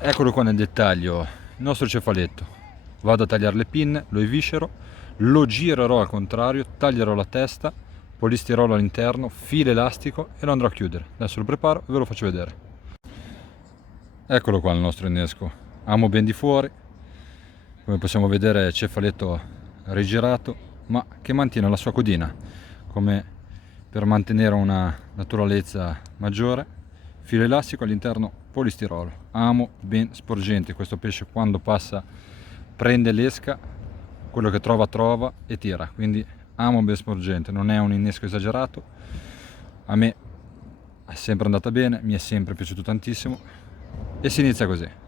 Eccolo qua nel dettaglio, il nostro cefaletto. Vado a tagliare le pinne, lo eviscero, lo girerò al contrario, taglierò la testa, polistirolo all'interno, filo elastico e lo andrò a chiudere. Adesso lo preparo e ve lo faccio vedere. Eccolo qua il nostro innesco. Amo ben di fuori, come possiamo vedere cefaletto rigirato, ma che mantiene la sua codina, come per mantenere una naturalezza maggiore. Filo elastico, all'interno polistirolo. Amo ben sporgente, questo pesce quando passa prende l'esca, quello che trova trova e tira, quindi amo ben sporgente, non è un innesco esagerato. A me è sempre andata bene, mi è sempre piaciuto tantissimo e si inizia così.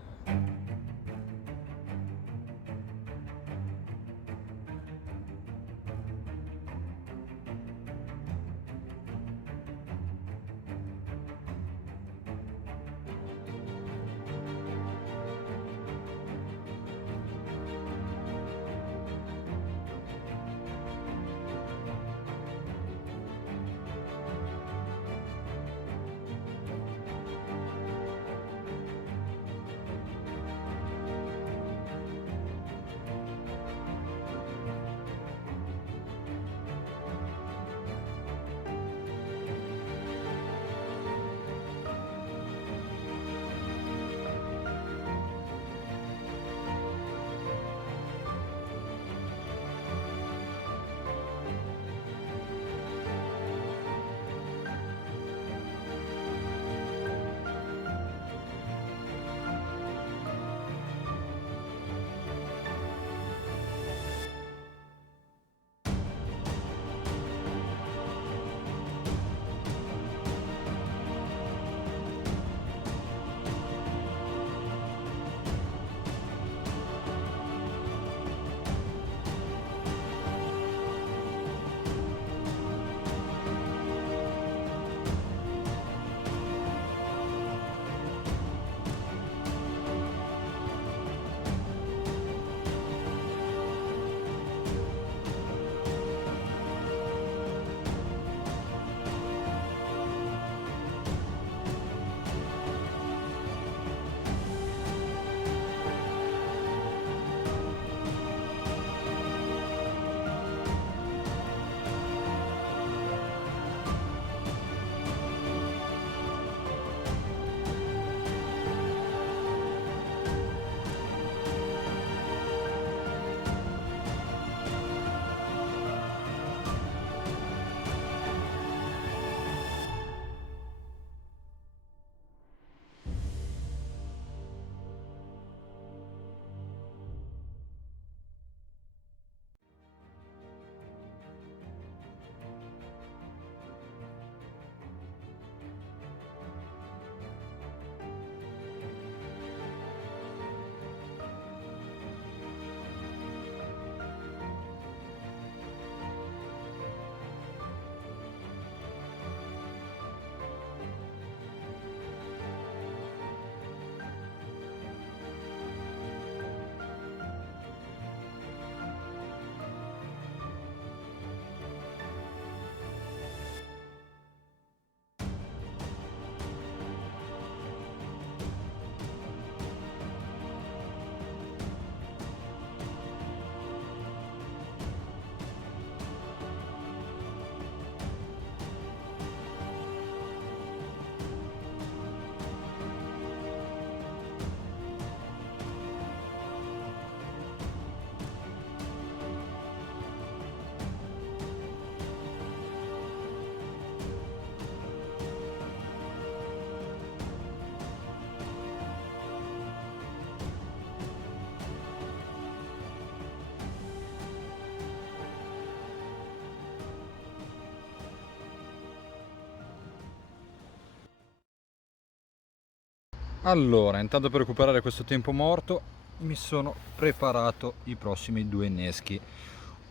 Allora, intanto per recuperare questo tempo morto mi sono preparato i prossimi due inneschi.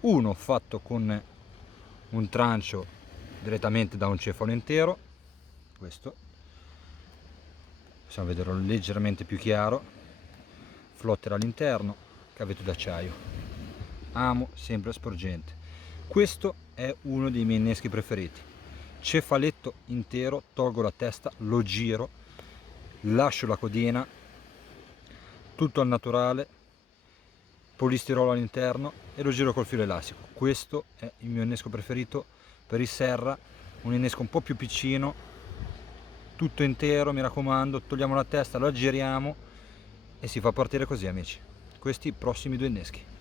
Uno fatto con un trancio direttamente da un cefalo intero, questo, possiamo vederlo leggermente più chiaro, flotter all'interno, cavetto d'acciaio. Amo sempre sporgente. Questo è uno dei miei inneschi preferiti. Cefaletto intero, tolgo la testa, lo giro, lascio la codina tutto al naturale, polistirolo all'interno e lo giro col filo elastico. Questo è il mio innesco preferito per il Serra, un innesco un po' più piccino, tutto intero, mi raccomando, togliamo la testa, lo giriamo e si fa partire così, amici. Questi i prossimi 2 inneschi.